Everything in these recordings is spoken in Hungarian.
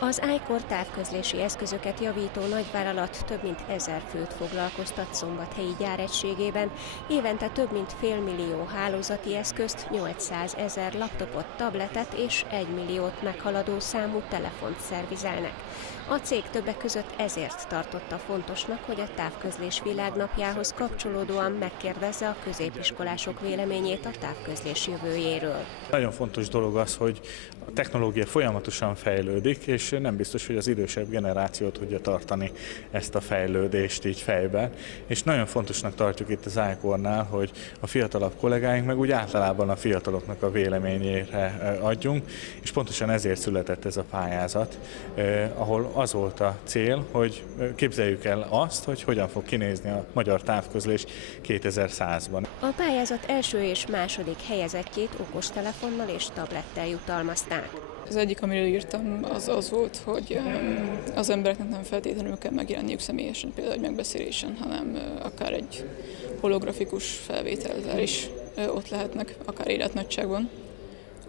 Az iCore távközlési eszközöket javító nagyvállalat több mint 1000 főt foglalkoztat szombathelyi gyáregységében, évente több mint félmillió hálózati eszközt, 800 000 laptopot, tabletet és 1 milliót meghaladó számú telefont szervizelnek. A cég többek között ezért tartotta fontosnak, hogy a távközlés világnapjához kapcsolódóan megkérdezze a középiskolások véleményét a távközlés jövőjéről. Nagyon fontos dolog az, hogy a technológia folyamatosan fejlődik, és nem biztos, hogy az idősebb generáció tudja tartani ezt a fejlődést így fejben. És nagyon fontosnak tartjuk itt az iCore-nál, hogy a fiatalabb kollégáink meg úgy általában a fiataloknak a véleményére adjunk, és pontosan ezért született ez a pályázat, ahol az volt a cél, hogy képzeljük el azt, hogy hogyan fog kinézni a magyar távközlés 2100-ban. A pályázat első és második helyezettjét okostelefonnal és tablettel jutalmazták. Az egyik, amiről írtam, az volt, hogy az embereknek nem feltétlenül kell megjelenniük személyesen, például egy megbeszélésen, hanem akár egy holografikus felvétellel is ott lehetnek, akár életnagyságban.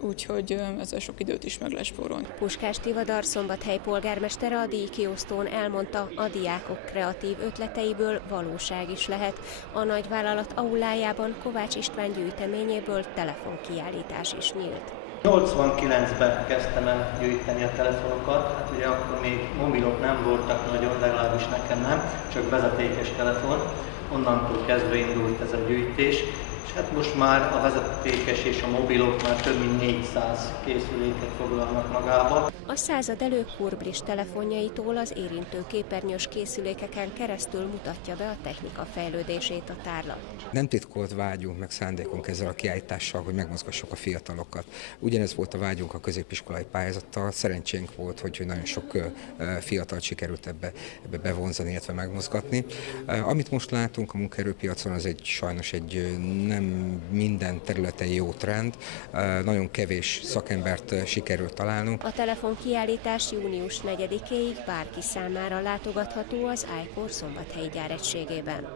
Úgyhogy ezzel sok időt is meg lehet spórolni. Puskás Tivadar Szombathely polgármestere a díjkiosztón elmondta, a diákok kreatív ötleteiből valóság is lehet. A nagyvállalat aulájában Kovács István gyűjteményéből telefonkiállítás is nyílt. 89-ben kezdtem el gyűjteni a telefonokat, hát ugye akkor még mobilok nem voltak nagyon, legalábbis nekem nem, csak vezetékes telefon. Onnantól kezdve indult ez a gyűjtés, és hát most már a vezetékes és a mobilok már több mint 400 készüléket foglalnak magába. A század előkurblis telefonjaitól az érintő képernyős készülékeken keresztül mutatja be a technika fejlődését a tárlat. Nem titkolt vágyunk meg szándékunk ezzel a kiállítással, hogy megmozgassuk a fiatalokat. Ugyanez volt a vágyunk a középiskolai pályázattal, szerencsénk volt, hogy nagyon sok fiatalt sikerült ebbe bevonzani, illetve megmozgatni. Amit most látunk a munkaerőpiacon, az sajnos egy nem minden területen jó trend, nagyon kevés szakembert sikerült találnunk. A telefonkiállítás június 4-éig bárki számára látogatható az iCore Szombathelyi gyáregységében.